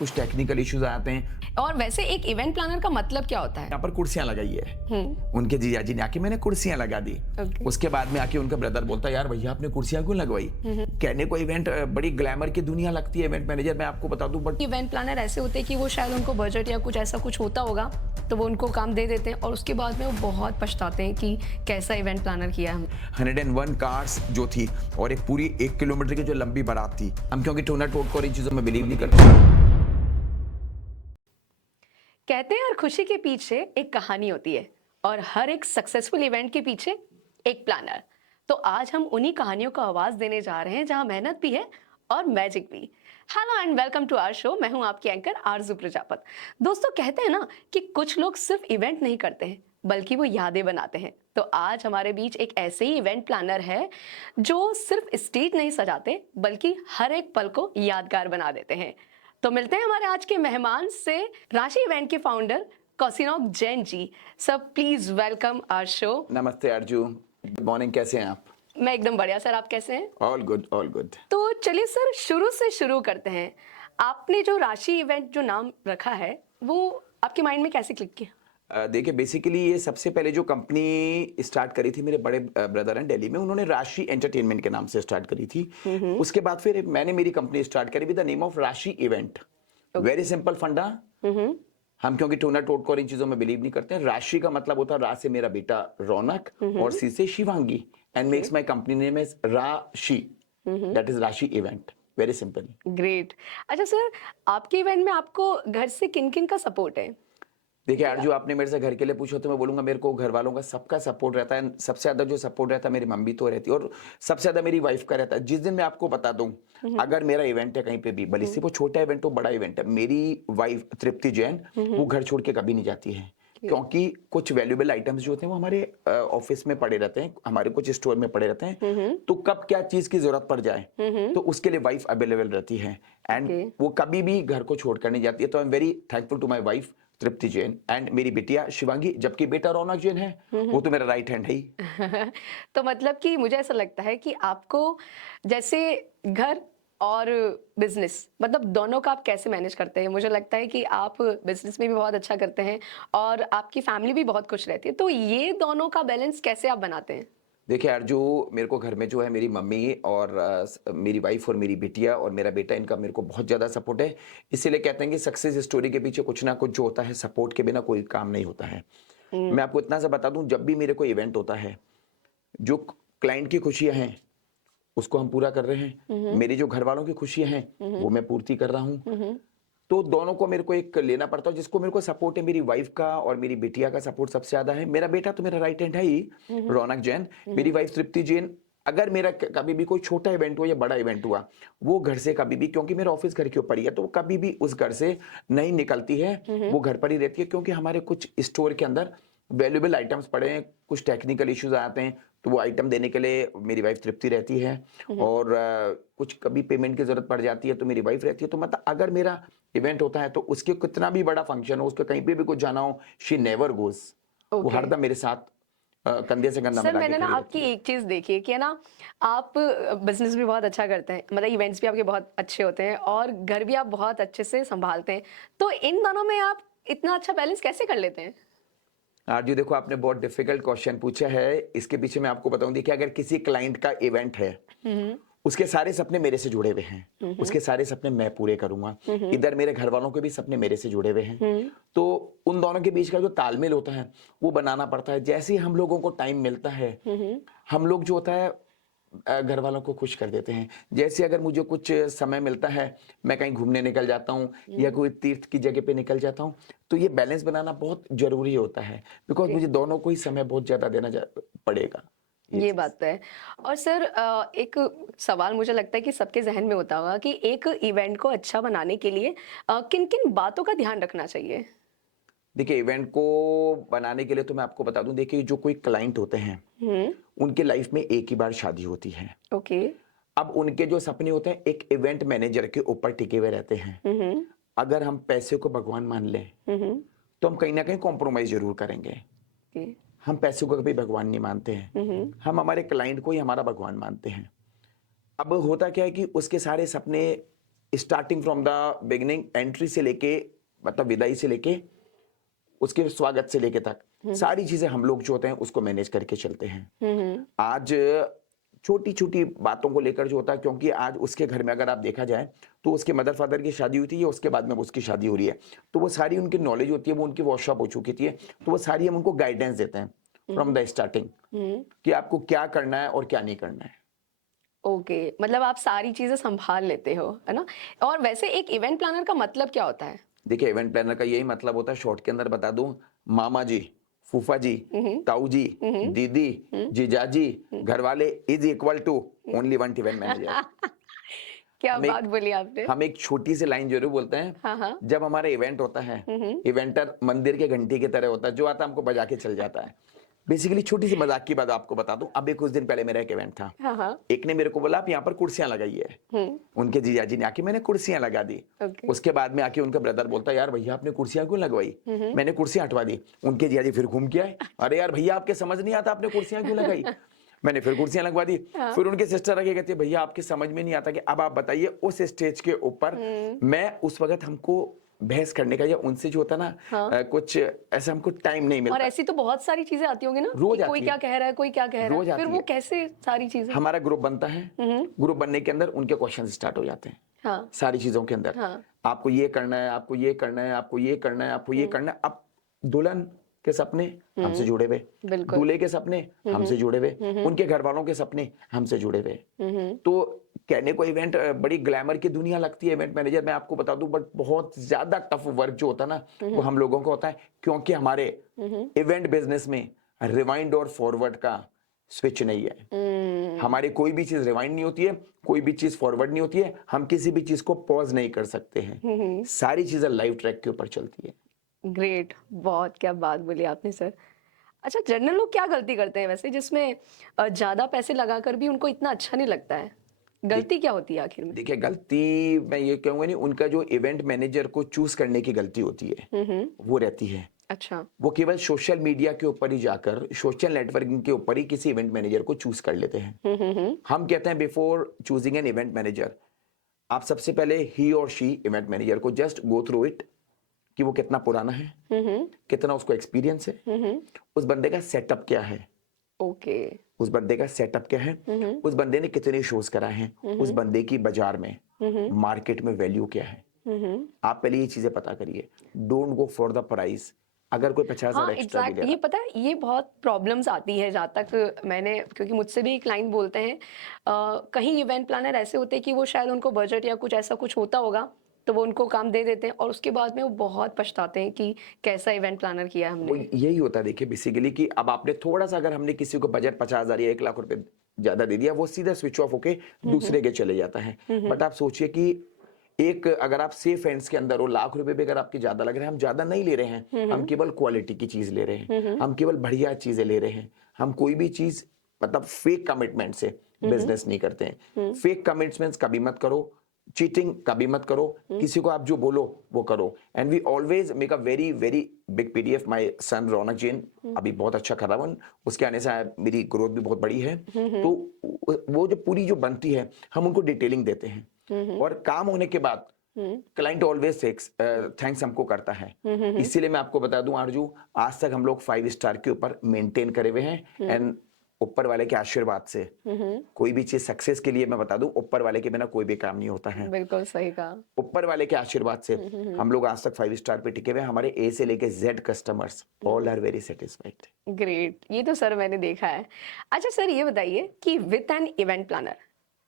कुछ technical issues आते हैं। और वैसे एक इवेंट प्लानर का मतलब क्या होता है? यहाँ पर कुर्सियां लगाई है, उनके जीजा जी ने आके मैंने कुर्सियां लगा दी। Okay. उसके बाद में आके उनका ब्रदर बोलता यार भैया आपने कुर्सियां क्यों लगवाई। कहने को इवेंट बड़ी ग्लैमर की दुनिया लगती है इवेंट मैनेजर, मैं आपको बता दूं, बट इवेंट प्लानर ऐसे होते हैं कि वो शायद उनको बजट या कुछ ऐसा कुछ होता होगा तो वो उनको काम दे देते हैं और उसके बाद में वो बहुत पछताते हैं कि कैसा इवेंट प्लानर किया हम। 101 कार्स जो थी और एक पूरी 1 किलोमीटर की जो लंबी बारात थी। हम क्योंकि टोना टोटको और इन चीजों में बिलीव नहीं करते। कहते हैं हर खुशी के पीछे एक कहानी होती है और हर एक सक्सेसफुल इवेंट के पीछे एक प्लानर। तो आज हम उन्हीं कहानियों को आवाज देने जा रहे हैं जहां मेहनत भी है और मैजिक भी। Hello and welcome to our show. मैं हूं आपकी एंकर आरजू प्रजापत। दोस्तों कहते हैं ना कि कुछ लोग सिर्फ इवेंट नहीं करते हैं बल्कि वो यादें बनाते हैं। तो आज हमारे बीच एक ऐसे ही इवेंट प्लानर है जो सिर्फ स्टेज नहीं सजाते बल्कि हर एक पल को यादगार बना देते हैं। तो मिलते हैं हमारे आज के मेहमान से, राशि इवेंट के फाउंडर कौशिनोक Jain ji. Sir please welcome our show. नमस्ते अर्जू, गुड मॉर्निंग, कैसे हैं आप? मैं एकदम बढ़िया सर, आप कैसे हैं? All good all good. तो चलिए सर शुरू से शुरू करते हैं। आपने जो राशि इवेंट जो नाम रखा है वो आपके माइंड में कैसे क्लिक किया? देखिए बेसिकली ये सबसे पहले जो कंपनी स्टार्ट करी थी मेरे बड़े ब्रदर हैं दिल्ली में, उन्होंने राशि एंटरटेनमेंट के नाम से स्टार्ट करी थी। उसके बाद फिर मैंने मेरी कंपनी स्टार्ट करी विद द नेम ऑफ राशि इवेंट। वेरी सिंपल फंडा। हम क्योंकि टोना टोटको और इन चीजों में बिलीव नहीं करते हैं। राशि का मतलब होता है रा से मेरा बेटा रौनक और सी से Shivangi, and makes my company name as Rashi, that is Rashi event. Very simple. Great. अच्छा सर, आपके इवेंट में आपको घर से किन किन का सपोर्ट है? देखिए अर्जु, आपने मेरे से घर के लिए पूछो तो मैं बोलूंगा मेरे को घर वालों का सबका सपोर्ट रहता है। सबसे ज्यादा जो सपोर्ट रहता है मेरी मम्मी तो रहती है और सबसे ज्यादा मेरी वाइफ का रहता है। जिस दिन मैं आपको बता दूं, अगर मेरा इवेंट है कहीं पे भी, भले से वो छोटा इवेंट हो बड़ा इवेंट है, मेरी वाइफ तृप्ति जैन वो घर छोड़ के कभी नहीं जाती है। क्योंकि कुछ वैल्यूएबल आइटम्स जो होते हैं वो हमारे ऑफिस में पड़े रहते हैं, हमारे कुछ स्टोर में पड़े रहते हैं। तो कब क्या चीज की जरूरत पड़ जाए तो उसके लिए वाइफ अवेलेबल रहती है, एंड वो कभी भी घर को छोड़कर नहीं जाती है। तो I am very thankful to my wife Tripti Jain and मेरी बिटिया शिवांगी, जबकि बेटा रौनक जैन है वो तो मेरा राइट हैंड है ही। तो मतलब कि मुझे ऐसा लगता है कि आपको जैसे घर और बिजनेस मतलब दोनों का आप कैसे मैनेज करते हैं? मुझे लगता है कि आप बिजनेस में भी बहुत अच्छा करते हैं और आपकी फैमिली भी बहुत खुश रहती है, तो ये दोनों का बैलेंस कैसे आप बनाते हैं? देखिए अर्जु, मेरे को घर में जो है मेरी मम्मी और मेरी वाइफ और मेरी बिटिया और मेरा बेटा, इनका मेरे को बहुत ज़्यादा सपोर्ट है। इसीलिए कहते हैं कि सक्सेस स्टोरी के पीछे कुछ ना कुछ जो होता है, सपोर्ट के बिना कोई काम नहीं होता है। मैं आपको इतना सा बता दूं, जब भी मेरे को इवेंट होता है, जो क्लाइंट की खुशियां हैं उसको हम पूरा कर रहे हैं, मेरी जो घर वालों की खुशियां हैं वो मैं पूर्ति कर रहा हूँ। तो दोनों को मेरे को एक लेना पड़ता है। जिसको मेरे को सपोर्ट है मेरी वाइफ का और मेरी बिटिया का सपोर्ट सबसे ज्यादा है। मेरा बेटा तो मेरा राइट हैंड है ही, रौनक जैन। मेरी वाइफ तृप्ति जैन। अगर मेरा कभी भी कोई छोटा इवेंट हुआ या बड़ा इवेंट हुआ, वो घर से कभी भी, क्योंकि मेरा ऑफिस घर के ऊपर ही है, तो वो कभी भी उस घर से नहीं निकलती है, वो घर पर ही रहती है। क्योंकि हमारे कुछ स्टोर के अंदर वैल्यूएबल आइटम्स पड़े हैं, कुछ टेक्निकल इश्यूज आते हैं, तो वो आइटम देने के लिए मेरी वाइफ तृप्ति रहती है। और कुछ कभी पेमेंट की जरूरत पड़ जाती है तो मेरी वाइफ रहती है। तो मतलब अगर मेरा इवेंट होता है तो उसके कितना भी बड़ा फंक्शन हो, उसके कहीं पे भी कुछ जाना हो, शी नेवर गोज। वो ओके। हरदम मेरे साथ कंधे से कंधा सर मिला के मैंने ना खड़ी आपकी रहती है। एक चीज देखी है कि है ना, आप बिजनेस भी बहुत अच्छा करते हैं, मतलब इवेंट्स भी आपके बहुत अच्छे होते हैं और घर भी आप बहुत अच्छे से संभालते हैं। तो इन दोनों में आप इतना अच्छा बैलेंस कैसे कर लेते हैं? जी देखो, आपने बहुत डिफिकल्ट क्वेश्चन पूछा है। इसके पीछे मैं आपको बताऊं, देखिए अगर किसी क्लाइंट का इवेंट है, उसके सारे सपने मेरे से जुड़े हुए हैं, उसके सारे सपने मैं पूरे करूंगा। इधर मेरे घर वालों के भी सपने मेरे से जुड़े हुए हैं। तो उन दोनों के बीच का जो तालमेल होता है वो बनाना पड़ता है। जैसे ही हम लोगों को टाइम मिलता है, हम लोग जो होता है घर वालों को खुश कर देते हैं। जैसे अगर मुझे कुछ समय मिलता है, मैं कहीं घूमने निकल जाता हूँ या कोई तीर्थ की जगह पे निकल जाता हूँ, तो ये बैलेंस बनाना बहुत जरूरी होता है, बिकॉज मुझे दोनों को ही समय बहुत ज्यादा पड़ेगा। ये बात तो है। और सर एक सवाल मुझे लगता है कि सबके जहन में होता होगा कि एक इवेंट को अच्छा बनाने के लिए किन किन बातों का ध्यान रखना चाहिए? देखिए इवेंट को बनाने के लिए तो मैं आपको बता दूं, देखिए जो कोई क्लाइंट होते हैं हम्म। उनके लाइफ में एक ही बार शादी होती है। ओके। अब उनके जो सपने होते हैं एक इवेंट मैनेजर के ऊपर टिके हुए रहते हैं। हम्म। अगर हम पैसे को भगवान मान लें हम्म। तो हम कहीं ना कहीं कॉम्प्रोमाइज जरूर करेंगे। ओके। हम पैसे को कभी भगवान नहीं मानते हैं, हम हमारे क्लाइंट को ही हमारा भगवान मानते हैं। अब होता क्या है कि उसके सारे सपने starting from the beginning, entry से लेके मतलब विदाई से लेके उसके स्वागत से लेके तक सारी चीजें हम लोग जो होते हैं उसको मैनेज करके चलते हैं। आज छोटी छोटी बातों को लेकर जो होता है, क्योंकि आज उसके घर में अगर आप देखा जाए तो उसके मदर फादर की शादी हुई थी, उसके बाद में उसकी शादी हो रही है, तो वो सारी उनकी नॉलेज होती है, वो उनकी वर्कशॉप हो चुकी थी, तो वो सारी हम उनको गाइडेंस देते हैं फ्रॉम द स्टार्टिंग कि आपको क्या करना है और क्या नहीं करना है। ओके, मतलब आप सारी चीजें संभाल लेते हो, है ना? और वैसे एक इवेंट प्लानर का मतलब क्या होता है? देखिए, इवेंट प्लानर का यही मतलब होता है, शॉर्ट के अंदर बता दूं, मामा जी, फूफा जी, ताऊ जी, दीदी, जीजाजी, घरवाले is equal to only one event manager. क्या हम एक बात बोली आपने। हम एक छोटी सी लाइन जरूर बोलते हैं, हाँ हाँ। जब हमारा इवेंट होता है, इवेंटर मंदिर के घंटी की तरह होता है, जो आता है हमको बजा के चल जाता है। बेसिकली छोटी सी मजाक की बात आपको बता दूं, अभी कुछ दिन पहले मेरा एक इवेंट था, हाँ हाँ। एक ने मेरे को बोला आप यहाँ पर कुर्सियां लगाइए, उनके जीजाजी ने आके, मैंने कुर्सियां लगा दी। ओके। उसके बाद में आके उनका ब्रदर बोलता यार भैया आपने कुर्सियां क्यों लगवाई, मैंने कुर्सियां हटवा दी। उनके जीजाजी फिर घूम के आए, अरे यार भैया आपके समझ नहीं आता आपने कुर्सियां क्यों लगाई, मैंने फिर कुर्सियां लगवा दी। फिर उनके सिस्टर आके कहती है भैया आपके समझ में नहीं आता कि अब आप बताइए। उस स्टेज के ऊपर मैं उस वक्त हमको बहस करने का या उनसे जो होता ना कुछ ऐसा हमको टाइम नहीं और मिलता। ऐसी तो बहुत सारी चीजें आती होंगी ना, रोज कि आती कोई है, क्या कह रहा है, कोई क्या कह रहा रोज है, फिर आती वो है। कैसे सारी चीजें। हमारा ग्रुप बनता है, ग्रुप बनने के अंदर उनके क्वेश्चन स्टार्ट हो जाते हैं हाँ सारी चीजों के अंदर। हाँ। आपको ये करना है, आपको ये करना है, आपको ये करना है, आपको ये करना है। अब दुल्हन के सपने हमसे जुड़े हुए, बिल्कुल। दूल्हे के सपने हमसे जुड़े हुए, उनके घर वालों के सपने हमसे जुड़े हुए। तो कहने को इवेंट बड़ी ग्लैमर की दुनिया लगती है इवेंट मैनेजर, मैं आपको बता दूं, बट बहुत ज्यादा टफ वर्क जो होता है ना वो हम लोगों को होता है, क्योंकि हमारे इवेंट बिजनेस में रिवाइंड और फॉरवर्ड का स्विच नहीं है। हमारी कोई भी चीज रिवाइंड नहीं होती है, कोई भी चीज फॉरवर्ड नहीं होती है, हम किसी भी चीज को पॉज नहीं कर सकते हैं। सारी चीजें लाइव ट्रैक के ऊपर चलती है। ग्रेट, बहुत क्या बात बोली आपने सर। अच्छा, जनरल लोग क्या गलती करते हैं वैसे, जिसमें ज्यादा पैसे लगाकर भी उनको इतना अच्छा नहीं लगता है? गलती क्या होती है आखिर में? देखिए, गलती मैं ये कहूंगा नहीं, उनका जो इवेंट मैनेजर को चूज करने की गलती होती है वो रहती है। अच्छा। वो केवल सोशल मीडिया के ऊपर ही जाकर, सोशल नेटवर्किंग के ऊपर ही किसी इवेंट मैनेजर को चूज कर लेते हैं। हम कहते हैं before choosing an event manager, आप सबसे पहले ही और शी इवेंट मैनेजर को जस्ट गो थ्रू इट, कि वो कितना पुराना है, कितना उसको एक्सपीरियंस है, उस बंदे का सेटअप क्या है, ओके। उस बंदे का सेटअप क्या है, उस बंदे ने कितने शोज कराए हैं, उस बंदे की बाजार में मार्केट में वैल्यू क्या है। आप पहले ये चीजें पता करिए, don't go for the price. अगर कोई 50,000 हाँ एक्स्ट्रा भी ले एग्जैक्ट, रहा ये पता है, ये बहुत प्रॉब्लम्स आती है जहाँ तक मैंने, क्योंकि मुझसे भी क्लाइंट बोलते हैं कहीं इवेंट प्लानर ऐसे होते हैं कि वो शायद उनको बजट या कुछ ऐसा कुछ होता होगा तो वो उनको काम दे देते हैं और उसके बाद में वो बहुत पछताते हैं कि कैसा इवेंट प्लानर किया वो हमने। यही होता है। देखिए बेसिकली कि अब आपने थोड़ा सा, अगर हमने किसी को बजट 50,000 या 1 लाख रुपए ज्यादा दे दिया, वो सीधा स्विच ऑफ होके दूसरे के चले जाता है। बट आप सोचिए कि एक, अगर आप सेफ हैंड्स के अंदर हो, लाख रुपए भी अगर आपके ज्यादा लग रहे हैं, हम ज्यादा नहीं ले रहे हैं, हम केवल क्वालिटी की चीज ले रहे हैं, हम केवल बढ़िया चीजें ले रहे हैं, हम कोई भी चीज मतलब फेक कमिटमेंट से बिजनेस नहीं करते हैं। फेक कमिटमेंट्स कभी मत करो, चीटिंग कभी मत करो, किसी को आप जो बोलो वो करो। And we always make a very very big PDF. My son Raunak Jain अभी बहुत अच्छा कर रहा है, उसके आने से मेरी ग्रोथ भी बहुत बड़ी है। तो वो जो पूरी जो बनती है, हम उनको डिटेलिंग देते हैं, और काम होने के बाद क्लाइंट ऑलवेज थैंक्स हमको करता है। इसीलिए मैं आपको बता दूं आरजू, आज तक हम लोग 5 स्टार के ऊपर मेंटेन करे हुए हैं। एंड ऊपर वाले के आशीर्वाद से कोई भी चीज सक्सेस के लिए, मैं बता दूं, ऊपर वाले के बिना कोई भी काम नहीं होता है। बिल्कुल सही कहा। ऊपर वाले के आशीर्वाद से हम लोग आज तक 5 स्टार पे टिके हुए हैं। हमारे ए से लेके Z customers all are very satisfied. Great, ये तो सर मैंने देखा है। अच्छा सर, ये बताइए कि with an event planner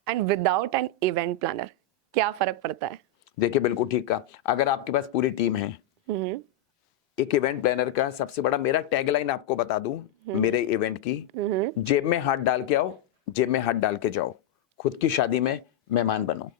and without an event planner क्या फर्क पड़ता है? देखिए बिल्कुल ठीक कहा। अगर आपके पास पूरी टीम है, एक इवेंट प्लानर का सबसे बड़ा, मेरा टैगलाइन आपको बता दूं मेरे इवेंट की, जेब में हाथ डाल के आओ, जेब में हाथ डाल के जाओ, खुद की शादी में मेहमान बनो।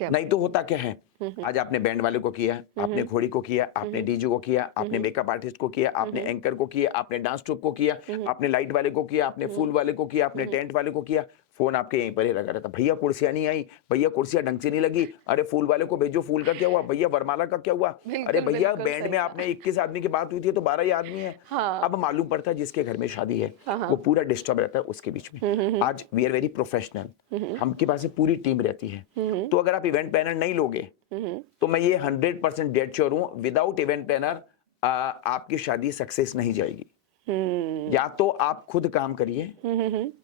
क्या? नहीं तो होता क्या है, आज आपने बैंड वाले को किया, आपने घोड़ी को किया, आपने डीजे को किया, आपने मेकअप आर्टिस्ट को किया, आपने एंकर को किया, आपने डांस ट्रूप को किया, आपने लाइट वाले को किया, आपने फूल वाले को किया, आपने टेंट वाले को किया। फोन आपके यहीं पर ही लगा रहता, भैया कुर्सियां नहीं आई, भैया कुर्सियां ढंग से नहीं लगी, अरे फूल वाले को भेजो, फूल का क्या हुआ, भैया वरमाला का क्या हुआ, अरे बिल्कुल, भैया बिल्कुल बैंड सही में कहा। आपने 21 आदमी की बात हुई थी तो 12 ही आदमी है। हाँ। अब मालूम पड़ता है जिसके घर में शादी है हाँ, वो हाँ। पूरा डिस्टर्ब रहता है उसके बीच में। आज वी आर वेरी प्रोफेशनल, हमके पास में पूरी टीम रहती है। तो अगर आप इवेंट प्लानर नहीं लोगे तो मैं ये 100% डेड श्योर हूं, विदाउट इवेंट प्लानर आपकी शादी सक्सेस नहीं जाएगी। या तो आप खुद काम करिए,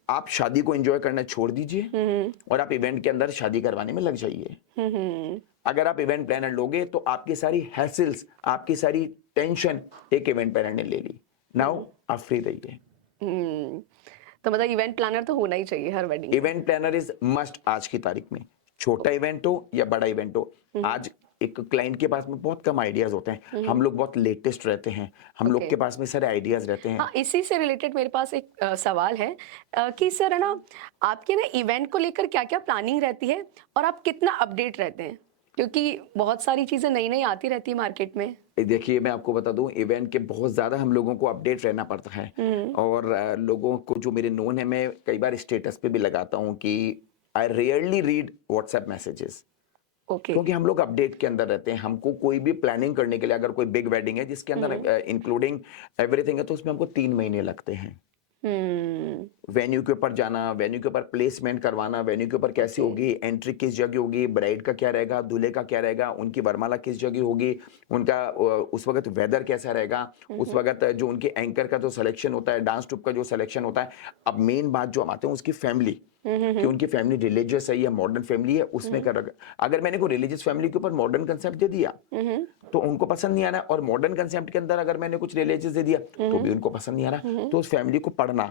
आप शादी को एंजॉय करना छोड़ दीजिए और आप इवेंट के अंदर शादी करवाने में लग जाइए। अगर आप इवेंट प्लानर लोगे तो आपकी सारी हैसल्स, आपकी सारी टेंशन एक इवेंट प्लानर ने ले ली। नाउ आप फ्री रहिए। हम्म, तो मतलब इवेंट प्लानर तो होना ही चाहिए हर वेडिंग में। इवेंट प्लानर इज मस्ट आज की तारीख में, छोटा इवेंट हो या बड़ा इवेंट हो। आज एक क्लाइंट के पास में बहुत कम आइडियाज होते हैं, हम लोग बहुत लेटेस्ट रहते हैं, हम लोग ओके। के पास में सारे आइडियाज रहते हैं। हाँ, इसी से रिलेटेड मेरे पास एक सवाल है कि सर है ना, आपके ना इवेंट को लेकर क्या-क्या प्लानिंग रहती है और आप कितना अपडेट रहते हैं? क्योंकि बहुत सारी चीज़ें नई-नई आती रहती है मार्केट में। देखिए मैं आपको बता दूं, इवेंट के बहुत ज़्यादा हम लोगों को अपडेट रहना पड़ता है। और लोगों को जो मेरे नोन है, मैं कई बार स्टेटस पे भी लगाता हूं कि आई rarely read WhatsApp messages, okay. क्योंकि हम लोग अपडेट के अंदर रहते हैं। हमको कोई भी प्लानिंग करने के लिए, अगर कोई बिग वेडिंग है जिसके अंदर इंक्लूडिंग एवरीथिंग है, तो उसमें हमको 3 महीने लगते हैं। हुँ, वेन्यू के ऊपर जाना, वेन्यू के ऊपर प्लेसमेंट करवाना, वेन्यू के ऊपर कैसी ओके। होगी, एंट्री किस जगह होगी, ब्राइड का क्या रहेगा, दूल्हे का क्या रहेगा, उनकी वरमाला किस जगह होगी, उनका उस वक्त वेदर कैसा रहेगा, उस वक्त जो उनके एंकर का जो सिलेक्शन होता है, डांस ट्रूप का जो सिलेक्शन होता है। अब मेन बात जो हम आते हैं उसकी फैमिली, कि उनकी फैमिली रिलीजियस है या मॉडर्न फैमिली है, उसमें कर रखा। अगर मैंने को रिलीजियस फैमिली के ऊपर मॉडर्न कंसेप्ट दे दिया तो उनको पसंद नहीं आना, और मॉडर्न कंसेप्ट के अंदर अगर मैंने कुछ रिलीजियस दे दिया तो भी उनको पसंद नहीं आ रहा। तो उस फैमिली को पढ़ना,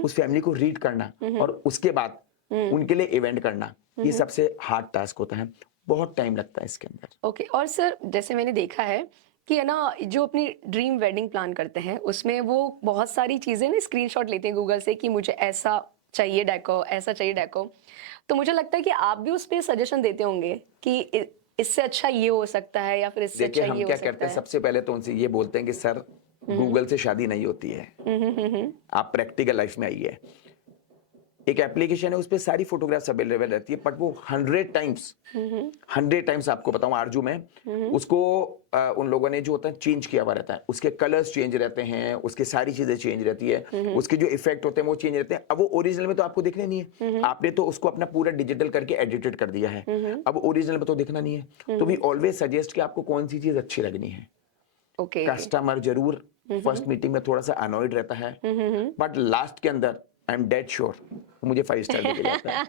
उस फैमिली को रीड करना और उसके बाद उनके लिए इवेंट करना, ये सबसे हार्ड टास्क होता है। बहुत टाइम लगता है इसके अंदर। ओके। और सर जैसे मैंने देखा है कि है ना, जो अपनी ड्रीम वेडिंग प्लान करते हैं उसमें वो बहुत सारी चीज़ें ना स्क्रीनशॉट लेते हैं गूगल से कि मुझे ऐसा चाहिए डेको, ऐसा चाहिए डेको। तो मुझे लगता है कि आप भी उस पे सजेशन देते होंगे कि इससे अच्छा ये हो सकता है या फिर इससे देखिए अच्छा हम ये हो क्या करते सकता हैं, है। सबसे पहले तो उनसे ये बोलते हैं कि सर, गूगल से शादी नहीं होती है, आप प्रैक्टिकल लाइफ में आइए। एक एप्लीकेशन है, उस पे सारी फोटोग्राफ्स अवेलेबल रहती है, बट वो 100 टाइम्स आपको बताऊं आरजू में, उसको उन लोगों ने जो होता है चेंज किया हुआ रहता है, उसके कलर्स चेंज रहते हैं, उसकी सारी चीजें चेंज रहती है, उसके जो इफेक्ट होते हैं वो चेंज रहते हैं। अब वो ओरिजिनल में तो आपको दिखने नहीं है, आपने तो उसको अपना पूरा डिजिटल करके एडिटेड कर दिया है, अब ओरिजिनल में तो दिखना नहीं है। तो वी ऑलवेज सजेस्ट कि आपको कौन सी चीज अच्छी लगनी है। ओके। कस्टमर जरूर फर्स्ट मीटिंग में थोड़ा सा अनॉयड रहता है, बट लास्ट के अंदर आई एम डेड श्योर मुझे 5 स्टार देके जाता है।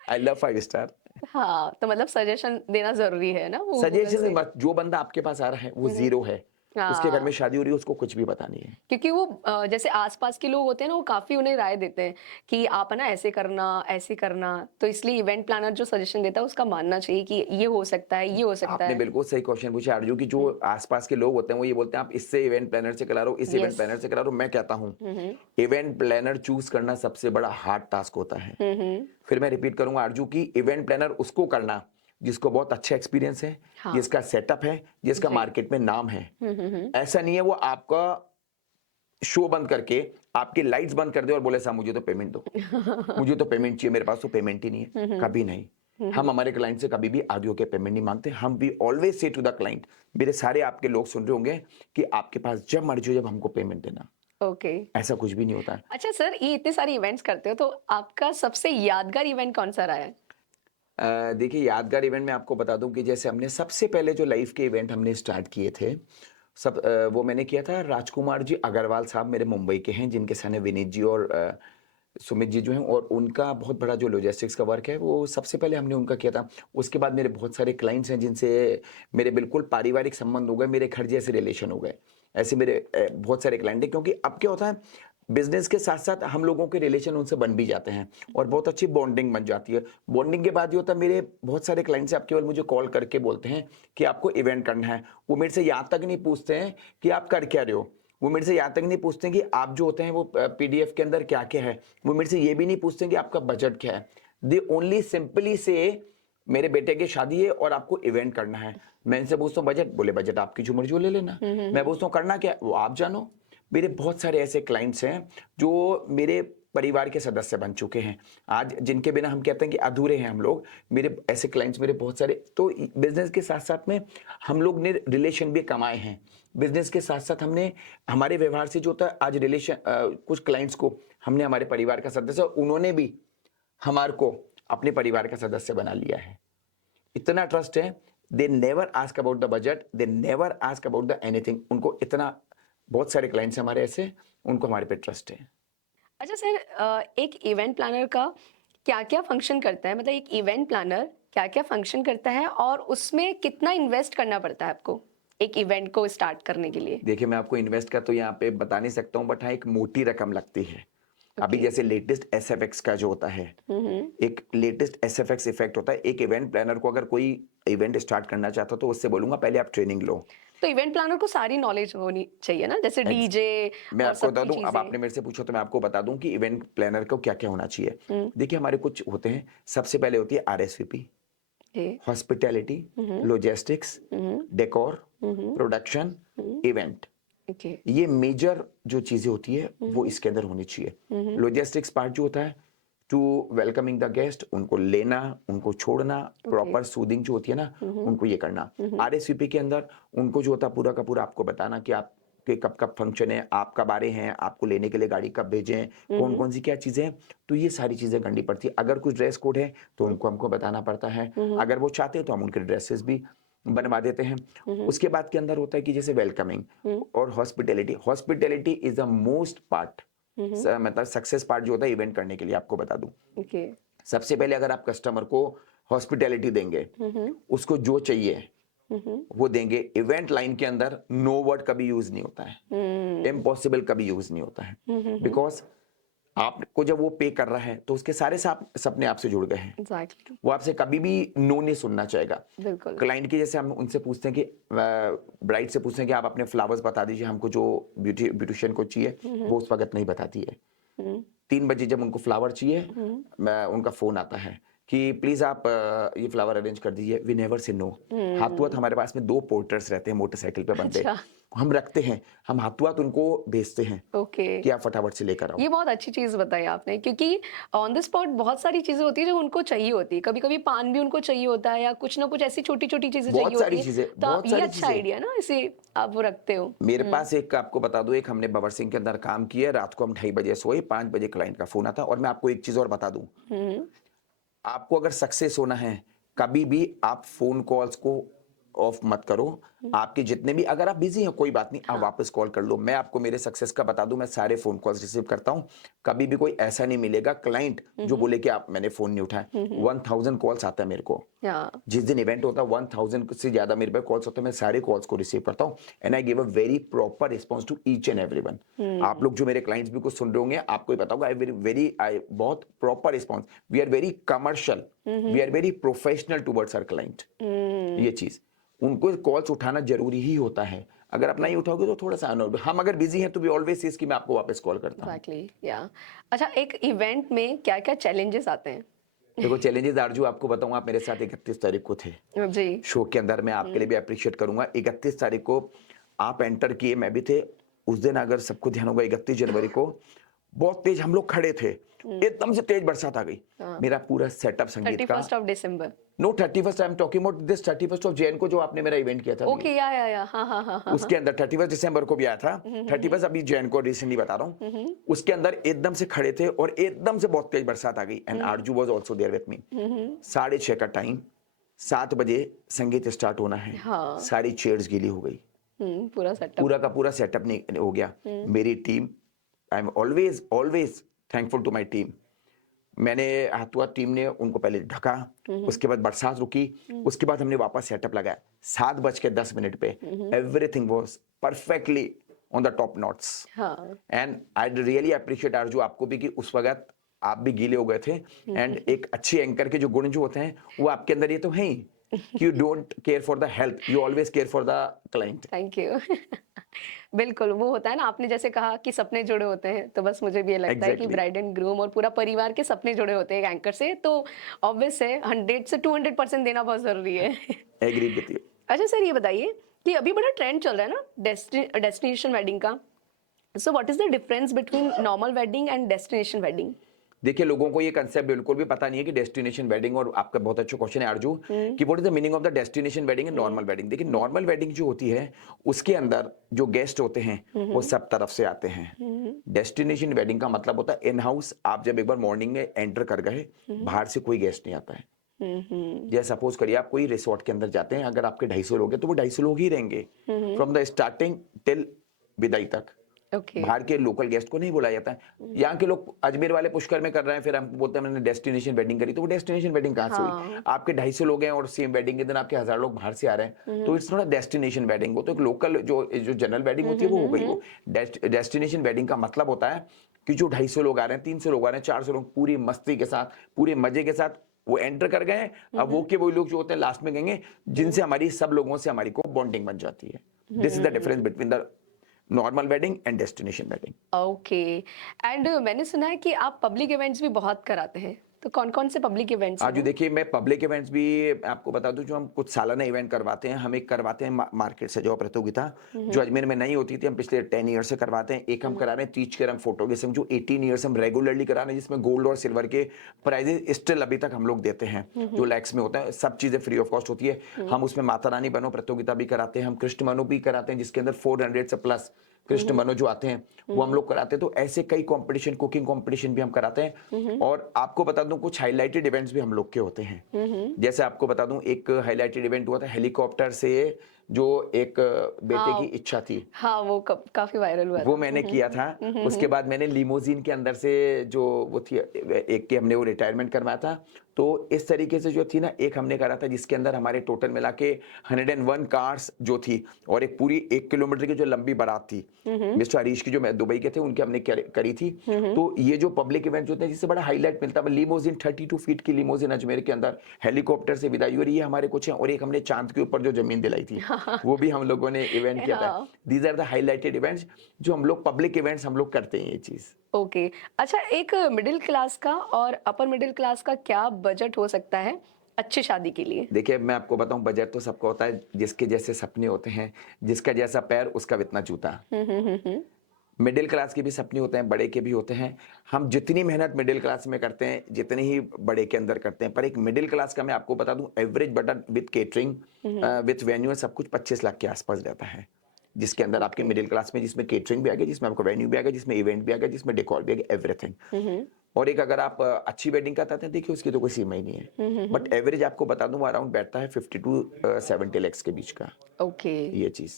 I love 5 star. हाँ, तो मतलब सजेशन देना ज़रूरी है ना वो गूगल सजेशन से। मत, जो बंदा आपके पास आ रहा है वो जीरो है, उसके घर में हाँ। शादी हो रही है, उसको कुछ भी पता नहीं है। क्योंकि वो जैसे आसपास के लोग होते हैं ना, वो काफी उन्हें राय देते हैं कि आप है ना ऐसे करना। तो इसलिए इवेंट प्लानर जो सजेशन देता है उसका मानना चाहिए कि ये हो सकता है, ये हो सकता आपने है। बिल्कुल सही क्वेश्चन पूछा आरजू, की जो आसपास के लोग होते हैं वो ये बोलते हैं आप इससे इवेंट प्लानर से करा रहे हो, इस इवेंट यस। प्लानर से करा रहे हो। मैं कहता हूँ इवेंट प्लानर चूज करना सबसे बड़ा हार्ड टास्क होता है। फिर मैं रिपीट करूंगा आरजू की, इवेंट प्लानर उसको करना जिसको बहुत अच्छा एक्सपीरियंस है, हाँ। जिसका सेटअप है, जिसका जी। मार्केट में नाम है। ऐसा नहीं है वो आपका शो बंद करके आपकी लाइट्स बंद कर दे और बोले साहब मुझे तो पेमेंट दो, मुझे तो पेमेंट चाहिए, मेरे पास तो पेमेंट ही नहीं है। कभी नहीं, हम हमारे क्लाइंट से कभी भी आगे होकर पेमेंट नहीं मांगते। हम भी always say to the client, मेरे सारे आपके लोग सुन रहे होंगे, कि आपके पास जब मर्जी हो जब हमको पेमेंट देना। ओके। ऐसा कुछ भी नहीं होता है। अच्छा सर, ये इतने सारे इवेंट्स करते हो तो आपका सबसे यादगार इवेंट कौन सा रहा है? देखिए यादगार इवेंट मैं आपको बता दूं कि जैसे हमने सबसे पहले जो लाइव के इवेंट हमने स्टार्ट किए थे, वो मैंने किया था राजकुमार जी अग्रवाल साहब, मेरे मुंबई के हैं, जिनके सन है विनीत जी और सुमित जी जो हैं, और उनका बहुत बड़ा जो लॉजिस्टिक्स का वर्क है वो सबसे पहले हमने उनका किया था। उसके बाद मेरे बहुत सारे क्लाइंट्स हैं जिनसे मेरे बिल्कुल पारिवारिक संबंध हो गए, मेरे घर जैसे रिलेशन हो गए। ऐसे मेरे बहुत सारे क्लाइंट हैं, क्योंकि अब क्या होता है बिजनेस के साथ साथ हम लोगों के रिलेशन उनसे बन भी जाते हैं और बहुत अच्छी बॉन्डिंग बन जाती है। बॉन्डिंग के बाद ये होता है, मेरे बहुत सारे क्लाइंट्स आप केवल मुझे कॉल करके बोलते हैं कि आपको इवेंट करना है। वो मेरे से यहाँ तक नहीं पूछते हैं कि आप कर क्या रहे हो, वो मेरे से यहाँ तक नहीं पूछते हैं कि आप जो होते हैं वो पीडीएफ के अंदर क्या क्या है, वो मेरे से ये भी नहीं पूछते हैं कि आपका बजट क्या है। दे ओनली सिंपली से मेरे बेटे की शादी है और आपको इवेंट करना है। मैं इनसे पूछता हूँ बजट, बोले बजट आपकी जो मर्जी हो ले लेना। मैं पूछता हूँ करना क्या है, वो आप जानो। मेरे बहुत सारे ऐसे क्लाइंट्स हैं जो मेरे परिवार के सदस्य बन चुके हैं आज, जिनके बिना हम कहते हैं कि अधूरे हैं हम लोग। मेरे ऐसे क्लाइंट्स मेरे बहुत सारे, तो बिजनेस के साथ साथ में हम लोग ने रिलेशन भी कमाए हैं। बिजनेस के साथ साथ हमने हमारे व्यवहार से जो होता है आज रिलेशन, कुछ क्लाइंट्स को हमने हमारे परिवार का सदस्य, उन्होंने भी हमारे को अपने परिवार का सदस्य बना लिया है। इतना ट्रस्ट है, they never ask about the budget, they never ask about the anything. उनको इतना, बहुत सारे क्लाइंट्स हमारे ऐसे, उनको हमारे पे ट्रस्ट है। अच्छा सर, एक इवेंट प्लानर का क्या क्या फंक्शन करता है, मतलब एक इवेंट प्लानर क्या क्या फंक्शन करता है और उसमें कितना इन्वेस्ट करना पड़ता है आपको एक इवेंट को स्टार्ट करने के लिए? देखिए, मैं आपको इन्वेस्ट का तो यहाँ पे बता नहीं सकता हूँ, बट हाँ एक मोटी रकम लगती है। अभी ओके। जैसे लेटेस्ट एसएफएक्स का जो होता है, एक लेटेस्ट एसएफएक्स इफेक्ट होता है। एक इवेंट प्लानर को अगर कोई इवेंट स्टार्ट करना चाहता हो तो उससे बोलूंगा पहले आप ट्रेनिंग लो। तो इवेंट प्लानर को सारी नॉलेज होनी चाहिए ना, जैसे Ex- डीजे मैं और आपको बता सबकी दूं, अब चीजें। आपने मेरे से पूछो तो मैं आपको बता दूं कि इवेंट प्लानर को क्या क्या होना चाहिए। देखिए, हमारे कुछ होते हैं। सबसे पहले होती है RSVP, okay. Hospitality, logistics, decor, production, event. Okay. ये मेजर जो चीजें होती है वो इसके अंदर होनी चाहिए। लॉजिस्टिक्स पार्ट जो होता है, टू वेलकमिंग द गेस्ट, उनको लेना, उनको छोड़ना, प्रॉपर सूदिंग जो होती है ना, उनको ये करना। आरएसवीपी के अंदर उनको जो होता है पूरा का पूरा आपको बताना कि आप के कब कब फंक्शन है, आप कब आ रहे हैं, आपको लेने के लिए गाड़ी कब भेजें, कौन कौन सी क्या चीजें हैं। तो ये सारी चीजें करनी पड़ती है। अगर कुछ ड्रेस कोड है तो उनको हमको बताना पड़ता है। अगर वो चाहते हैं तो हम उनके ड्रेसेस भी बनवा देते हैं। उसके बाद के अंदर होता है कि जैसे वेलकमिंग और hospitality. Hospitality is the most part, मतलब सक्सेस पार्ट जो होता है इवेंट करने के लिए। आपको बता दूं, ओके। सबसे पहले अगर आप कस्टमर को हॉस्पिटैलिटी देंगे, उसको जो चाहिए वो देंगे। इवेंट लाइन के अंदर नो वर्ड कभी यूज नहीं होता है, इम्पॉसिबल कभी यूज नहीं होता है। बिकॉज आपको जब वो पे कर रहा है तो उसके सारे सपने आपसे जुड़ गए हैं। एग्जैक्टली। वो आपसे कभी भी नो नहीं सुनना चाहेगा। बिल्कुल। क्लाइंट की जैसे हम उनसे पूछते हैं कि ब्राइड से पूछते हैं कि आप अपने फ्लावर्स बता दीजिए हमको, जो ब्यूटिशियन को चाहिए वो उस वक्त नहीं बताती है। 3 बजे जब उनको फ्लावर चाहिए, उनका फोन आता है कि प्लीज आप ये फ्लावर अरेंज कर दीजिए। We never say no. हाथों हाथ हमारे पास में 2 पोर्टर्स रहते हैं मोटरसाइकिल पे बंदे, अच्छा। हम रखते हैं, हम हाथों हाथ उनको भेजते हैं ओके। कि आप फटाफट से लेकर आओ। ये बहुत अच्छी चीज बताई आपने, क्योंकि ऑन द स्पॉट बहुत सारी चीजें होती है जो उनको चाहिए होती है। कभी कभी पान भी उनको चाहिए होता है या कुछ ना कुछ ऐसी छोटी छोटी चीजें चाहिए बहुत होती सारी है। चीजें, तो बहुत ये सारी अच्छा चीजें। आइडिया है ना, इसे आप वो रखते हो। मेरे पास एक, आपको बता दूं, एक हमने बबर सिंह के अंदर काम किया। रात को हम 2:30 बजे सोए, 5 बजे क्लाइंट का फोन आता। और मैं आपको एक चीज और बता दूं, हम्म। आपको अगर सक्सेस होना है, कभी भी आप फोन कॉल्स को ऑफ मत करो। आपके जितने भी, अगर आप बिजी हैं कोई बात नहीं, आप हाँ। वापस कॉल कर लो। मैं आपको मेरे सक्सेस का बता दूं, मैं सारे फोन कॉल्स रिसीव करता हूं। कभी भी कोई ऐसा नहीं मिलेगा क्लाइंट जो बोले कि आप, मैंने फोन नहीं उठाया। 1000 कॉल्स आता है मेरे को। हाँ। जिस दिन इवेंट होता है 1000 से ज्यादा मेरे पे कॉल्स होते हैं। मैं सारे कॉल्स को रिसीव करता हूं and I give a very proper response to each and everyone. आप लोग जो मेरे क्लाइंट्स भी कुछ सुन रहे होंगे, आपको ही पता होगा, आई बहुत proper response. We are very commercial, we are very professional towards our client. ये चीज, उनको कॉल्स उठाना जरूरी ही होता है। अगर आप नहीं उठाओगे तो थोड़ा सा अनोड, हम अगर बिजी हैं तो भी ऑलवेज सेज कि मैं आपको वापस कॉल करता हूं। एग्जैक्टली या। अच्छा, एक इवेंट में क्या क्या चैलेंजेस आते हैं? देखो, चैलेंजेस आरजू आपको बताऊं, आप मेरे साथ 31 तारीख को थे जी। शो के अंदर। मैं आपके लिए भी अप्रिशिएट करूंगा। 31 तारीख को आप एंटर किए, मैं भी थे उस दिन। अगर सबको ध्यान होगा, 31 जनवरी को बहुत तेज हम लोग खड़े थे, एकदम से तेज बरसात आ गई। हाँ। मेरा पूरा सेटअप संगीत का, 31 दिसंबर। No 31, I am talking about this 31 of Jain को, जो आपने मेरा इवेंट किया था अभी। ओके, या हाँ हाँ हाँ हाँ। उसके अंदर 31 दिसंबर को भी आया था। 31 अभी जैन को रिसेंटली बता रहा हूँ। उसके अंदर एकदम से खड़े थे और एकदम से बहुत तेज बरसात आ गई and Aarzoo was also there with me. 6:30 का टाइम, 7 बजे संगीत स्टार्ट होना है। हाँ। सारी चेयर्स गीली हो गई, पूरा सेटअप। पूरा का पूरा सेटअप नहीं हो गया। मेरी team, I am always always thankful to my team. मैंने हाथों हाथ टीम ने उनको पहले ढका, उसके बाद बरसात रुकी, उसके बाद हमने वापस सेटअप लगाया। 7:10 पे everything was perfectly on the top knots. हाँ। And I really appreciate Aarzoo आपको भी कि उस वक्त आप भी गीले हो गए थे। एंड एक अच्छे एंकर के जो गुण जो होते हैं वो आपके अंदर ये तो है ही कि you don't care for the health, you always care for the client. Thank you. बिल्कुल, वो होता है ना, आपने जैसे कहा कि सपने जुड़े होते हैं, तो बस मुझे भी ये लगता है कि एग्जैक्टली, ब्राइड एंड ग्रूम और पूरा परिवार के सपने जुड़े होते हैं एक एंकर से, तो ऑब्वियस है 100 से 200% देना बहुत ज़रूरी है। Agree with you. अच्छा सर, ये बताइए कि अभी बड़ा ट्रेंड चल रहा है ना डेस्टिनेशन वेडिंग का, So what is the difference between normal wedding and destination wedding? देखिए, लोगों को ये कंसेप्ट बिल्कुल भी पता नहीं है कि डेस्टिनेशन वेडिंग, और आपका बहुत अच्छा क्वेश्चन है आरजू, कि what is the meaning of the destination wedding and normal wedding. देखिए, नॉर्मल वेडिंग जो होती है उसके अंदर जो गेस्ट होते हैं वो सब तरफ से आते हैं। डेस्टिनेशन वेडिंग का मतलब होता है इन हाउस, आप जब एक बार मॉर्निंग में एंटर कर गए, बाहर से कोई गेस्ट नहीं आता है। जैसे सपोज करिए आप कोई रिसोर्ट के अंदर जाते हैं, अगर आपके 250 लोग हैं तो वो 250 लोग ही रहेंगे फ्रॉम द स्टार्टिंग टिल विदाई तक। Okay. बाहर के लोकल गेस्ट को नहीं बुलाया जाता है। यहाँ के लोग अजमेर वाले पुष्कर में कर रहे हैं, फिर हम बोलते हैं मैंने डेस्टिनेशन वेडिंग करी, तो वो डेस्टिनेशन वेडिंग कहाँ से हुई? हाँ। आपके 250 लोग हैं और सेम वेडिंग के दिन आपके 1000 लोग बाहर से आ रहे हैं, तो it's not a destination wedding. वो तो एक लोकल जो जो जनरल वेडिंग होती है वो हो गई। वो डेस्टिनेशन वेडिंग का मतलब होता है कि जो 250 लोग आ रहे हैं, 300 लोग आ रहे हैं, 400 लोग पूरी मस्ती के साथ, पूरे मजे के साथ वो एंटर कर गए। अब वो के वही लोग जो होते हैं लास्ट में गएंगे, जिनसे हमारी सब लोगों से हमारी को बॉन्डिंग बन जाती है। This is the difference between the normal wedding and destination wedding. Okay. And मैंने सुना है कि आप पब्लिक इवेंट्स भी बहुत कराते हैं, तो कौन कौन से पब्लिक इवेंट्स आज हैं? देखिए, मैं पब्लिक इवेंट्स भी आपको बता दूं, जो हम कुछ सालाना इवेंट करवाते हैं, हम एक करवाते हैं मार्केट से जो प्रतियोगिता, जो अजमेर में नहीं होती थी, हम पिछले 10 ईयर से करवाते हैं। एक हम करा रहे हैं तीज के रंग फोटो जिसमें जो 18 ईयर्स हम रेगुलरली करा रहे हैं, जिसमें गोल्ड और सिल्वर के प्राइजेस स्टिल अभी तक हम लोग देते हैं, जो लैक्स में होता है। सब चीजें फ्री ऑफ कॉस्ट होती है। हम उसमें माता रानी बनो प्रतियोगिता भी कराते हैं, हम कृष्ण मनो भी कराते हैं, जिसके अंदर 400 से प्लस कृष्ण मनो जो आते हैं वो हम लोग कराते हैं। तो ऐसे कई कंपटीशन, कुकिंग कंपटीशन भी हम कराते हैं। और आपको बता दूं, कुछ हाइलाइटेड इवेंट्स भी हम लोग के होते हैं। जैसे आपको बता दूं, एक हाइलाइटेड इवेंट हुआ था हेलीकॉप्टर से, जो एक बेटे की इच्छा थी, हाँ, वो काफी वायरल हुआ वो था। मैंने किया था। उसके बाद मैंने लिमोजिन के अंदर से जो वो थी एक की, हमने वो रिटायरमेंट करवाया था। तो इस तरीके से जो थी ना, एक हमने करा था जिसके अंदर हमारे टोटल मिला के 101 कार्स जो थी, और एक पूरी 1 किलोमीटर की जो लंबी बारात थी, मिस्टर हरीश की जो मैं दुबई के थे उनके हमने करी थी। तो ये जो पब्लिक इवेंट होते हैं जिससे बड़ा हाईलाइट मिलता है, लिमोजिन 32 फीट की लिमोजिन अजमेर के अंदर हेलीकॉप्टर से विदाई हो रही है, हमारे कुछ हैं। और एक हमने चांद के ऊपर जो जमीन दिलाई थी, वो भी हम लोगों ने इवेंट किया था। हाँ। These are the highlighted events जो हम लोग पब्लिक इवेंट्स हम लोग करते हैं, ये चीज। ओके। अच्छा, एक मिडिल क्लास का और अपर मिडिल क्लास का क्या बजट हो सकता है अच्छी शादी के लिए? देखिए, मैं आपको बताऊं, बजट तो सबका होता है, जिसके जैसे सपने होते हैं, जिसका जैसा पैर उसका इतना जूता। हम्म। मिडिल क्लास के भी सपने होते हैं, बड़े के भी होते हैं। हम जितनी मेहनत मिडिल क्लास में करते हैं, जितनी ही बड़े के अंदर करते हैं, पर एक मिडिल क्लास का मैं आपको बता दूं, average budget with catering with venue सब कुछ 25 लाख के आसपास रहता है। जिसके अंदर आपके ओके। मिडिल क्लास में, जिसमें केटरिंग भी आ गया, जिसमें आपको वेन्यू भी आ गया, जिसमें इवेंट भी आ गया, जिसमें डेकोर भी आ गया, एवरीथिंग। और एक अगर आप अच्छी वेडिंग करते हैं, देखिए उसकी तो कोई सीमा ही नहीं है। बट एवरेज आपको बता दूं, अराउंड बैठता है 50 टू 70 लैक्स के बीच का, ओके। ये चीज।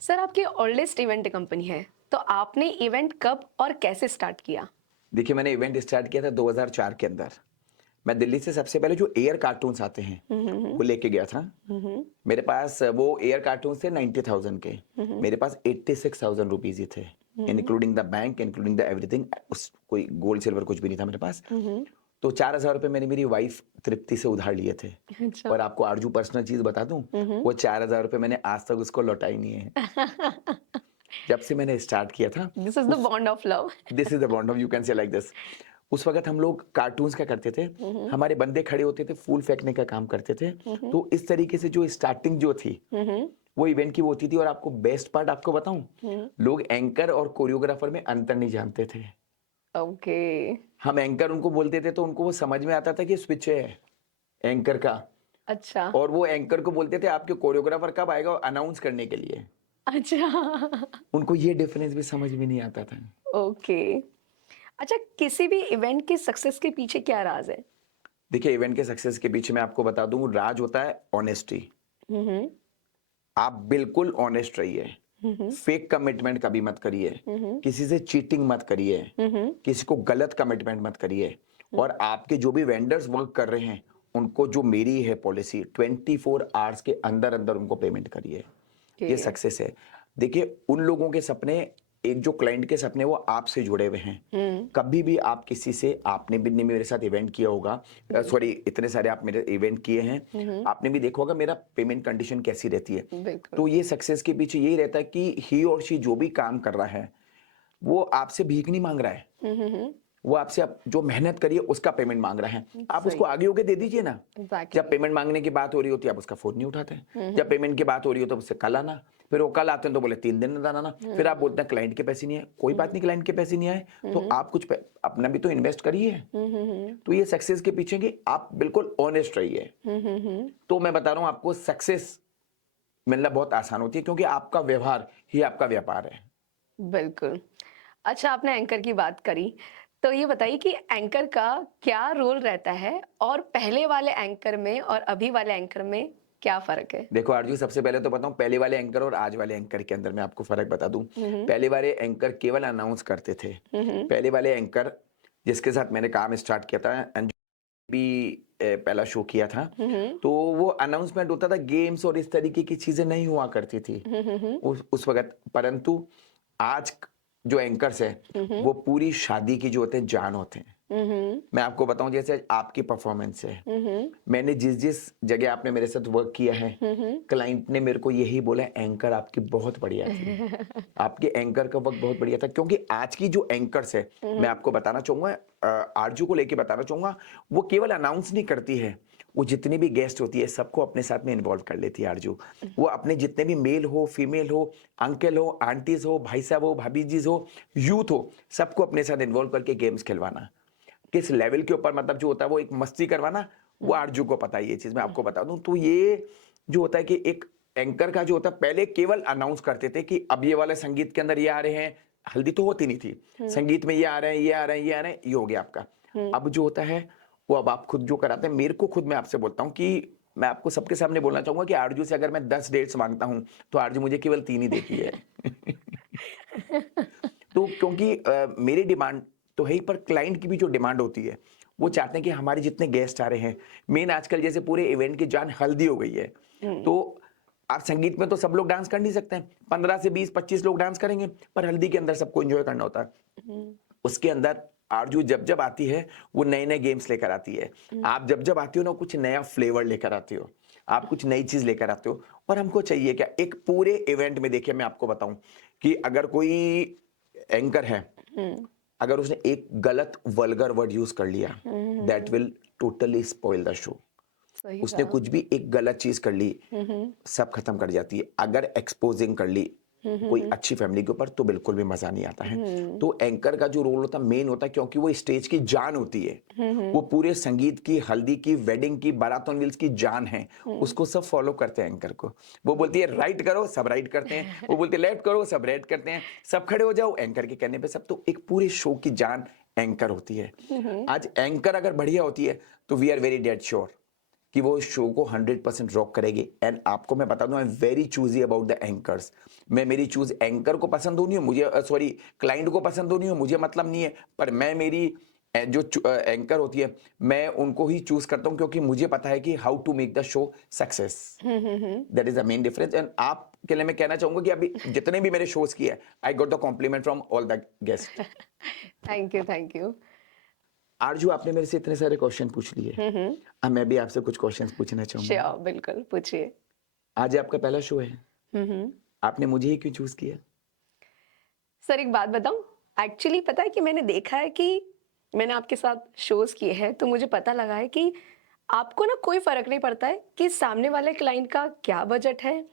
सर, आपकी ओल्डेस्ट इवेंट कंपनी है, तो आपने इवेंट कब और कैसे स्टार्ट किया? देखिए, मैंने इवेंट स्टार्ट किया था 2004 के अंदर। मैं दिल्ली से सबसे पहले जो एयर कार्टून्स आते हैं वो लेके गया था। मेरे पास वो एयर कार्टून्स थे 90,000 के। मेरे पास 86,000 रुपीज ही थे, including the bank, including the everything. उस कोई गोल्ड सिल्वर कुछ भी नहीं था मेरे पास। तो 4,000 रुपए मैंने मेरी वाइफ तृप्ति से उधार लिए थे। अच्छा। और आपको आरजू पर्सनल चीज बता दूं, वो 4,000 रुपए मैंने आज तक उसको लौटाई नहीं है। जब से मैंने स्टार्ट किया था, this is the bond of love. This is the bond of, you can say like this. उस वक्त हम लोग कार्टून्स क्या करते थे, हमारे बंदे खड़े होते थे, फूल फेंकने का काम करते थे। तो इस तरीके से जो स्टार्टिंग जो थी वो इवेंट की वो होती थी। और आपको बेस्ट पार्ट आपको बताऊं, लोग एंकर और कोरियोग्राफर में अंतर नहीं जानते थे। ओके। हम एंकर उनको बोलते थे तो उनको वो समझ में आता था कि स्विच है एंकर का, अच्छा। और वो एंकर को बोलते थे आपके कोरियोग्राफर कब आएगा अनाउंस करने के लिए। अच्छा। उनको ये डिफरेंस भी समझ में नहीं आता था। ओके। अच्छा, किसी भी इवेंट के सक्सेस के पीछे क्या राज है? देखिए, इवेंट के सक्सेस के पीछे मैं आपको बता दूं, राज होता है ऑनेस्टी। हम्म। आप बिल्कुल ऑनेस्ट रहिए, फेक कमिटमेंट कभी मत करिए, किसी से चीटिंग मत करिए, किसी को गलत कमिटमेंट मत करिए। और आपके जो भी वेंडर्स वर्क कर रहे हैं उनको, जो मेरी है पॉलिसी, 24 आवर्स के अंदर अंदर उनको पेमेंट करिए। ये ओके। सक्सेस है। देखिए, उन लोगों के सपने, एक जो क्लाइंट के सपने वो आपसे जुड़े हुए हैं। कभी भी आप किसी से, आपने भी मेरे साथ इवेंट किया होगा, सॉरी इतने सारे आप मेरे इवेंट किए हैं, आपने भी देखा होगा मेरा पेमेंट कंडीशन कैसी रहती है। बिल्कुल। तो ये सक्सेस के पीछे यही रहता है कि ही और शी जो भी काम कर रहा है वो आपसे भीख नहीं मांग रहा है, वो आपसे आप जो मेहनत करिए उसका पेमेंट मांग रहा है, आप सही। उसको आगे होके दे दीजिए ना। एग्जैक्टली। जब पेमेंट मांगने की बात हो रही होती है आप उसका फोन नहीं उठाते हैं, जब पेमेंट की बात हो रही हो तो उससे कल आना, फिर वो कल आते हैं तो बोले 3 दिन में आना, फिर आप बोलते हैं क्लाइंट के पैसे नहीं आए। कोई बात नहीं, क्लाइंट के पैसे नहीं आए तो आप कुछ अपना भी तो इन्वेस्ट करिए। तो ये सक्सेस के पीछे की आप बिल्कुल ऑनेस्ट रहिए। तो मैं बता रहा हूं आपको सक्सेस मिलना बहुत आसान होती है, क्योंकि आपका व्यवहार ही आपका व्यापार है। बिल्कुल। अच्छा, आपने एंकर की बात करी, तो ये बताइए कि एंकर का क्या रोल रहता है और पहले वाले एंकर में और अभी वाले एंकर में क्या फ़र्क है? देखो आरजू, सबसे पहले तो बताऊं पहले वाले एंकर और आज वाले एंकर के अंदर मैं आपको फर्क बता दूं। पहले वाले एंकर केवल अनाउंस करते थे। पहले वाले एंकर जिसके साथ मैंने काम स्टार्ट किया था, अंजू भी पहला शो किया था, तो वो अनाउंसमेंट होता था, गेम्स और इस तरीके की चीजें नहीं हुआ करती थी उस वक्त। परंतु आज जो एंकर्स है वो पूरी शादी की जो होते हैं जान होते हैं। मैं आपको बताऊं, जैसे आपकी परफॉर्मेंस है, मैंने जिस जिस जगह आपने मेरे साथ वर्क किया है, क्लाइंट ने मेरे को यही बोला, एंकर आपकी बहुत बढ़िया थी, आपके एंकर का वर्क बहुत बढ़िया था। क्योंकि आज की जो एंकर्स है, मैं आपको बताना चाहूंगा, आरजू को लेके बताना चाहूंगा, वो केवल अनाउंस नहीं करती है, वो जितनी भी गेस्ट होती है सबको अपने साथ में इन्वॉल्व कर लेती है आरजू। वो अपने जितने भी मेल हो, फीमेल हो, अंकल हो, आंटीज हो, भाई साहब हो, भाभी जी हो, यूथ हो, सबको अपने साथ इन्वॉल्व करके गेम्स खिलवाना। किस लेवल के ऊपर मतलब जो होता है वो एक मस्ती करवाना, वो आरजू को पता है। ये चीज मैं आपको बता दूं, तो ये जो होता है कि एक एंकर का जो होता है, पहले केवल अनाउंस करते थे कि अब ये वाले संगीत के अंदर ये आ रहे हैं, हल्दी तो होती नहीं थी, संगीत में ये आ रहे हैं, ये आ रहे हैं, ये आ रहे हैं, ये हो गया आपका। अब जो होता है वो अब आप खुद जो कराते हैं। मेरे को खुद, मैं आपसे बोलता हूँ कि मैं आपको सबके सामने बोलना चाहूंगा कि आरजू से अगर मैं 10 डेट्स मांगता हूं तो आरजू मुझे केवल 3 ही देती है। तो क्योंकि मेरी डिमांड तो है ही, पर क्लाइंट की भी जो डिमांड होती है, वो चाहते हैं कि हमारे जितने गेस्ट आ रहे हैं, मेन आजकल जैसे पूरे इवेंट की जान हल्दी हो गई है, तो आप संगीत में तो सब लोग डांस कर नहीं सकते हैं, 15 से 20 25 लोग डांस करेंगे, पर हल्दी के अंदर सबको एंजॉय करना होता है। उसके अंदर आरजू जब जब आती है वो नए नए गेम्स लेकर आती है। आप जब जब आती हो ना, कुछ नया फ्लेवर लेकर आती हो, आप कुछ नई चीज लेकर आते हो। और हमको चाहिए क्या, एक पूरे इवेंट में देखिए मैं आपको बताऊं कि अगर कोई एंकर है, अगर उसने एक गलत वल्गर वर्ड यूज कर लिया, that will totally spoil the show. सही उसने कहा। कुछ भी एक गलत चीज कर ली, सब खत्म कर जाती है। अगर एक्सपोजिंग कर ली कोई अच्छी फैमिली के ऊपर, तो बिल्कुल भी मजा नहीं आता है। तो एंकर का जो रोल होता है मेन होता है, क्योंकि वो स्टेज की जान होती है, वो पूरे संगीत की, हल्दी की, वेडिंग की, बारात ऑन व्हील्स की जान है। उसको सब फॉलो करते हैं एंकर को। वो बोलती है राइट करो, सब राइट करते हैं, वो बोलती है लेफ्ट करो, सब लेफ्ट करते हैं, सब खड़े हो जाओ, एंकर के कहने पे सब। तो एक पूरे शो की जान एंकर होती है। आज एंकर अगर बढ़िया होती है तो we are very dead sure कि वो शो को 100% रॉक करेगी। एंड आपको मैं बता दूं, आई am very choosy about the anchors. मैं मेरी चूज एंकर को पसंद होनी हो मुझे, सॉरी क्लाइंट को पसंद होनी हो मुझे मतलब नहीं है, पर मैं मेरी जो एंकर होती है मैं उनको ही चूज करता हूं, क्योंकि मुझे पता है कि how to make the show success. That is the main difference. And आपके लिए मैं कहना चाहूंगा कि अभी जितने भी मेरे शोज किए हैं, I got the compliment from all the guest. Thank you, thank you. Aarzoo, आपने मेरे से इतने सारे क्वेश्चन पूछ लिए, अब मैं भी आपसे कुछ क्वेश्चंस पूछना चाहूंगा। श्योर, बिल्कुल, पूछिए। आज आपका पहला शो है, आपने मुझे ही क्यों चूज किया? सर, एक बात बताऊं, एक्चुअली पता है कि मैंने देखा है कि मैंने आपके साथ शोज किए हैं, तो मुझे पता लगा है कि आपको ना कोई फर्क नहीं पड़ता है कि सामने वाले क्लाइंट का क्या बजट है,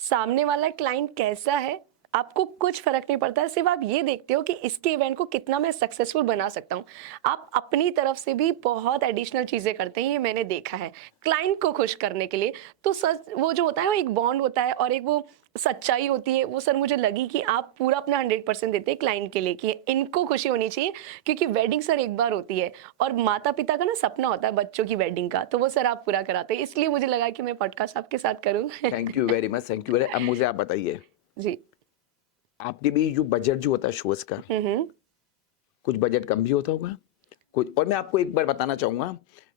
सामने वाला क्लाइंट कैसा है, आपको कुछ फर्क नहीं पड़ता है। सिर्फ आप ये देखते हो कि इसके इवेंट को कितना मैं सक्सेसफुल बना सकता हूँ। आप अपनी तरफ से भी बहुत एडिशनल चीजें करते हैं, ये मैंने देखा है, क्लाइंट को खुश करने के लिए। तो सच वो जो होता है वो एक बॉन्ड होता है और एक वो सच्चाई होती है, वो सर मुझे लगी कि आप पूरा अपना 100% देते हैं क्लाइंट के लिए कि इनको खुशी होनी चाहिए, क्योंकि वेडिंग सर एक बार होती है और माता पिता का ना सपना होता है बच्चों की वेडिंग का, तो वो सर आप पूरा कराते हैं, इसलिए मुझे लगा कि मैं पॉडकास्ट आपके साथ करूं। Thank you very much, thank you very. अब मुझे आप बताइए, जी। आपके भी जो बजट जो होता है शोज का, हम्म। कुछ बजट कम भी होता होगा कुछ। और मैं आपको एक बार बताना चाहूंगा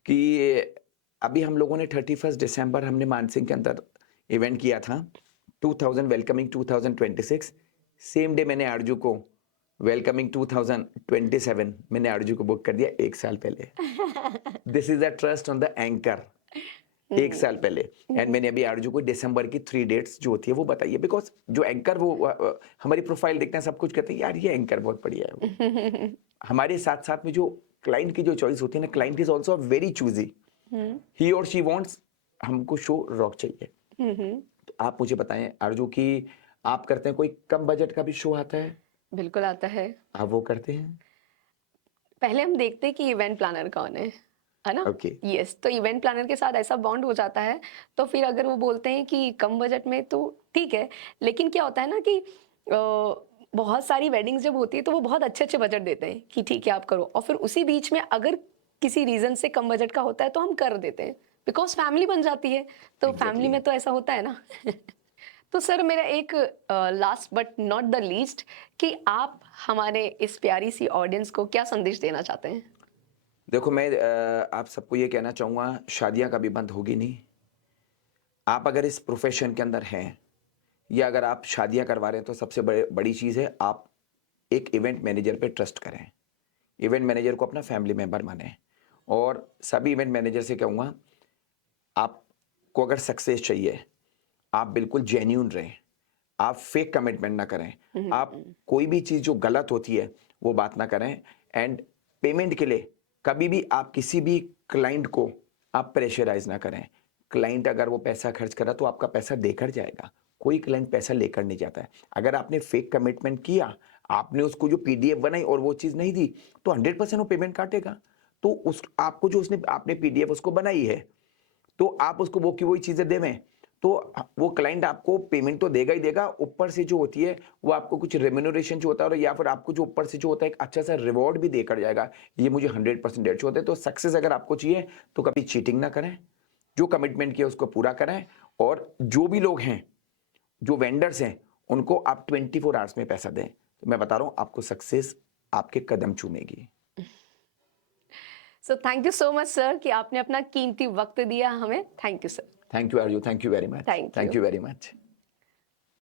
कि अभी हम लोगों ने 31 दिसंबर हमने मानसिंह के अंदर इवेंट किया था, 2000 वेलकमिंग 2026। सेम डे मैंने आरजू को वेलकमिंग 2027 मैंने आरजू को बुक कर दिया 1 साल पहले। This is a trust on the anchor. 1 साल पहले। एंड मैंने अभी आरजू को दिसंबर की 3 डेट्स जो होती है वो बताई है, बिकॉज़ जो एंकर वो हमारी प्रोफाइल देखते हैं, सब कुछ कहते हैं यार ये एंकर बहुत बढ़िया है। हमारे साथ-साथ में जो क्लाइंट की जो चॉइस होती है ना, client is also very choosy. He और शी वांट्स हमको शो रॉक चाहिए। तो आप मुझे बताएँ आरजू कि आप करते हैं कोई कम बजट का भी शो आता है? बिल्कुल आता है। आप वो करते हैं? पहले हम देखते हैं कि इवेंट प्लानर कौन है ना? ओके। यस, तो इवेंट प्लानर के साथ ऐसा बॉन्ड हो जाता है, तो फिर अगर वो बोलते हैं कि कम बजट में तो ठीक है, लेकिन क्या होता है ना कि बहुत सारी वेडिंग्स जब होती है तो वो बहुत अच्छे-अच्छे बजट देते हैं कि ठीक है आप करो, और फिर उसी बीच में अगर किसी रीज़न से कम बजट का होता है तो हम कर देते हैं, बिकॉज़ फैमिली बन जाती है, तो फैमिली एग्ज़ैक्टली। में तो ऐसा होता है ना। तो सर मेरा एक last but not the least कि आप हमारे इस प्यारी सी ऑडियंस को क्या संदेश देना चाहते हैं? देखो मैं आप सबको ये कहना चाहूँगा, शादियाँ कभी बंद होगी नहीं। आप अगर इस प्रोफ़ेशन के अंदर हैं या अगर आप शादियाँ करवा रहे हैं तो सबसे बड़ी चीज़ है आप एक इवेंट मैनेजर पे ट्रस्ट करें। इवेंट मैनेजर को अपना फैमिली मेंबर मानें और सभी इवेंट मैनेजर से कहूँगा, आपको अगर सक्सेस चाहिए, आप बिल्कुल जेन्युइन रहें। आप फेक कमिटमेंट ना करें। आप कोई भी चीज़ जो गलत होती है, वो बात ना करें। एंड पेमेंट के लिए कभी भी आप किसी भी क्लाइंट को आप प्रेशराइज़ ना करें। क्लाइंट अगर वो पैसा खर्च कर रहा है, तो आपका पैसा देकर जाएगा। कोई क्लाइंट पैसा लेकर नहीं जाता है। अगर आपने फेक कमिटमेंट किया, आपने उसको जो पीडीएफ बनाई और वो चीज़ नहीं दी, तो 100% वो पेमेंट काटेगा। तो उस आपको जो उसने आपने पीडीएफ उसको बनाई है, तो आप उसको वो की वही चीज़ें देवें, तो वो क्लाइंट आपको पेमेंट तो देगा ही देगा, ऊपर से जो होती है, वो आपको कुछ रेम्युनरेशन जो होता है और या फिर आपको जो ऊपर से जो होता है, एक अच्छा-सा रिवॉर्ड भी देकर जाएगा। ये मुझे 100% डेढ़ होता है। तो सक्सेस अगर आपको चाहिए, तो कभी चीटिंग ना करें, जो कमिटमेंट किया उसको पूरा करें और जो भी लोग हैं, जो वेंडर्स हैं, उनको आप 24 आवर्स में पैसा दें। तो मैं बता रहा हूँ, आपको सक्सेस आपके कदम चूमेगी। So thank you so much sir कि आपने अपना कीमती वक्त दिया हमें। Thank you sir. Thank you are you, thank you very much, thank thank you. You very much.